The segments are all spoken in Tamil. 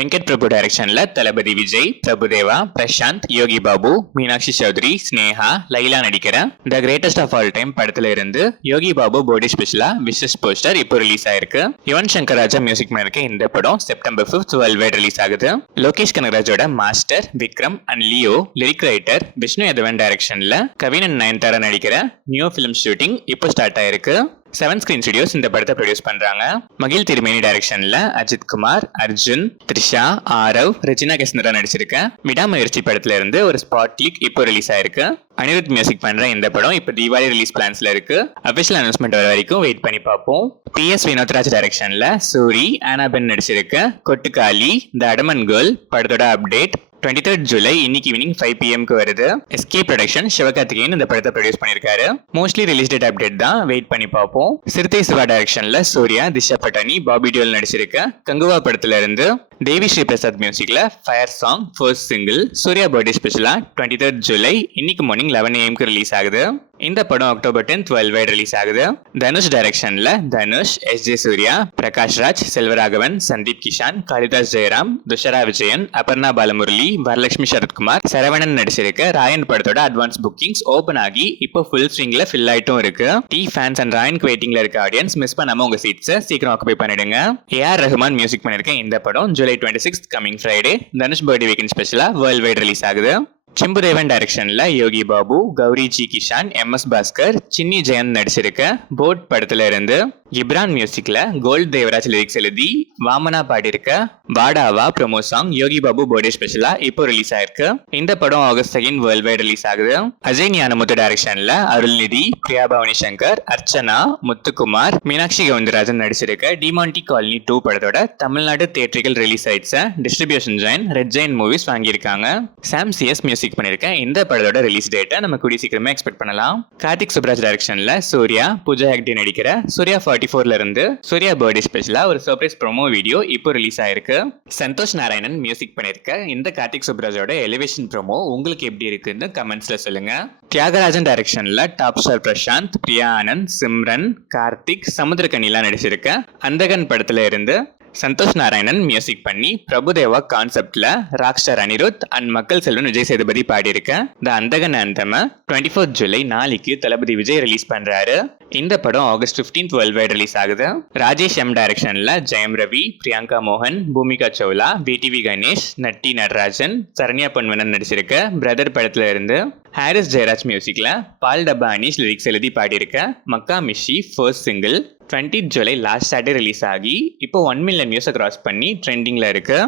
வெங்கட் பிரபு டைரக்ஷன்ல தளபதி விஜய், பிரபுதேவா, பிரசாந்த், யோகி பாபு, மீனாட்சி சௌத்ரி, ஸ்னேகா, லைலா நடிக்கிற the greatest of all time படத்துல இருந்து யோகி பாபு பர்த்டே ஸ்பெஷலா விஷஸ் போஸ்டர் இப்போ ரிலீஸ் ஆயிருக்கு. யுவன் சங்கர் ராஜா மியூசிக் பண்ணிருக்க இந்த படம் September 5th world wide release ஆகுது. லோகேஷ் கனகராஜோட Master, Vikram and Leo lyric writer Vishnu Edavan டைரக்ஷன்ல கவின் அண்ட் நயன்தாரா நடிக்கிற நியூ ஃபிலிம் ஷூட்டிங் இப்போ ஸ்டார்ட் ஆயிருக்கு. 7 ஸ்கிரீன் ஸ்டுடியோஸ் இந்த படத்தை ப்ரொடியூஸ் பண்றாங்க. மகிழ் திருமேனி டைரக்ஷன்ல அஜித் குமார், அர்ஜுன், த்ரிஷா, ஆரவ், ரெஜினா கிருஷ்ணரா நடிச்சிருக்க விடாமுயற்சி படத்துல இருந்து ஒரு ஸ்பாட் கிளிக் இப்போ ரிலீஸ் ஆயிருக்கு. அனிருத் மியூசிக் பண்ற இந்த படம் இப்போ தீபாவளி ரிலீஸ் பிளான்ஸ்ல இருக்கு. அபிஷியல் அனௌன்ஸ்மெண்ட் வர வரைக்கும் வெயிட் பண்ணி பார்ப்போம். PS வினோத்ராஜ் டைரக்ஷன்ல சூரி, ஆனாபென் நடிச்சிருக்க கொட்டுக்காளி த அடமன் கேர்ள் படத்தோட அப்டேட் 23rd ஜூலை இன்னைக்கு ஈவினிங் 5 PM வருது. எஸ்கே ப்ரொடக்ஷன் சிவகார்த்திகேயன் இந்த படத்தை ப்ரொடியூஸ் பண்ணிருக்காரு. மோஸ்ட்லி ரிலீஸ் டேட் அப்டேட் தான், வெயிட் பண்ணி பார்ப்போம். சிறுத்தை சிவா டைரக்ஷன்ல சூர்யா, திஷா பட்டானி, பாபி டியோல் நடிச்சிருக்க கங்குவா படத்துல இருந்து தேவி ஸ்ரீ பிரசாத் மியூசிக்ல fire song first single Surya birthday ஸ்பெஷலா 23rd ஜூலை இன்னைக்கு மார்னிங் 11 AM ரிலீஸ் ஆகுது. இந்த படம் October 10th world wide release ஆகுது. தனுஷ் டைரக்ஷன்ல தனுஷ், SJ சூர்யா, பிரகாஷ் ராஜ், செல்வராகவன், சந்தீப் கிஷான், காளிதாஸ் ஜெயராம், துஷரா விஜயன், அபர்ணா பாலமுரளி, வரலட்சுமி சரத்குமார், சரவணன் நடிச்சிருக்க ராயன் படத்தோட அட்வான்ஸ் புக்கிங்ஸ் ஓபன் ஆகி இப்போ ஃபுல் ஸ்விங்ல ஃபில் ஆயிட்டும் இருக்கு. டி ஃபேன்ஸ் அண்ட் ராயனுக்கு வெயிட்டிங்ல இருக்க ஆடியன்ஸ் மிஸ் பண்ணாம உங்க சீட்ஸை சீக்கிரம் ஆக்குபை பண்ணிடுங்க. AR ரஹ்மான் மியூசிக் பண்ணிருக்க இந்த படம் July 26th coming Friday Dhanush birthday weekend ஸ்பெஷலா வேர்ல்ட் வைட் ரிலீஸ் ஆகுது. சிம்புதேவன் டைரக்ஷன்ல யோகி பாபு, கௌரி ஜி கிஷான், MS பாஸ்கர், சின்னி ஜெயந்த் நடிச்சிருக்க போட் படத்துல இருந்து இப்ரான் மியூசிக்ல கோல்ட் தேவராஜ் லிரிக்ஸ் எழுதி வாமனா பாடியிருக்க வாடாவா promo song Yogi Babu birthday ஸ்பெஷலா இப்போ ரிலீஸ் ஆயிருக்கு. இந்த படம் August 2nd world wide release ஆகுது. அஜய் ஞானமுத்து டைரக்ஷன்ல அருள்நிதி, பிரியா பவானி சங்கர், அர்ச்சனா, முத்துக்குமார், மீனாட்சி கவுந்தராஜன் நடிச்சிருக்க டிமாண்டி காலனி 2 படத்தோட தமிழ்நாடு தியேட்டரிக்கல் ரிலீஸ் ஆயிடுச்சு. Distribution join red Jain movies வாங்கியிருக்காங்க. சாம் CS மியூசிக் பண்ணிருக்க இந்த படத்தோட ரிலீஸ் டேட்டை நம்ம கூடிய சீக்கிரமே எக்ஸ்பெக்ட் பண்ணலாம். கார்த்திக் சுப்ராஜ் டைரக்ஷன்ல சூர்யா, பூஜா ஹெக்டே நடிக்கிற சூர்யா 44ல இருந்து சூர்யா பர்த்டே ஸ்பெஷலா ஒரு சர்ப்ரைஸ் ப்ரோமோ வீடியோ இப்போ ரிலீஸ் ஆயிருக்கு. சந்தோஷ் நாராயணன் மியூசிக் பண்ணிருக்க இந்த கார்த்திக் சுப்ராஜோட எலிவேஷன் ப்ரோமோ உங்களுக்கு எப்படி இருக்குன்னு கமெண்ட்ஸ்ல சொல்லுங்க. தியாகராஜன் டைரக்ஷன்ல டாப் ஸ்டார் பிரசாந்த், பிரியா ஆனந்த், சிம்ரன், கார்த்திக், சமுத்திரகனிலா நடிச்சிருக்க அந்தகன் படத்துல இருந்து சந்தோஷ் நாராயணன் மியூசிக் பண்ணி பிரபுதேவா கான்செப்ட்ல ராக் ஸ்டார் அனிருத் அண்ட் மக்கள் செல்வன் விஜய் சேதுபதி பாடியிருக்க த அந்தகன் ஆந்தம் 24th ஜூலை நாளைக்கு தளபதி விஜய் ரிலீஸ் பண்றாரு. இந்த படம் August 15th world wide release ஆகுது. ராஜேஷ் M டைரக்ஷன்ல ஜெயம் ரவி, பிரியங்கா மோகன், பூமிகா சௌலா, VTV கணேஷ், நட்டி நடராஜன், சரண்யா பொன்வனன் நடிச்சிருக்க பிரதர் படத்துல இருந்து ஹாரிஸ் ஜெயராஜ் மியூசிக்ல பால் டப்பா அனீஷ் லிரிக்ஸ் எழுதி பாடியிருக்க மக்கா மிஷி first single 20th July last Saturday release ஆகி இப்போ 1 million வியூஸை கிராஸ் பண்ணி ட்ரெண்டிங்ல இருக்கு.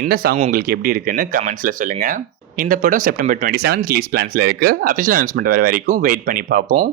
இந்த சாங் உங்களுக்கு எப்படி இருக்குன்னு கமெண்ட்ஸ்ல சொல்லுங்க. இந்த படம் செப்டம்பர் 27th ரிலீஸ் பிளான்ஸ்ல இருக்கு. அபிஷியல் அனௌன்ஸ்மெண்ட் வர வரைக்கும் வெயிட் பண்ணி பார்ப்போம்.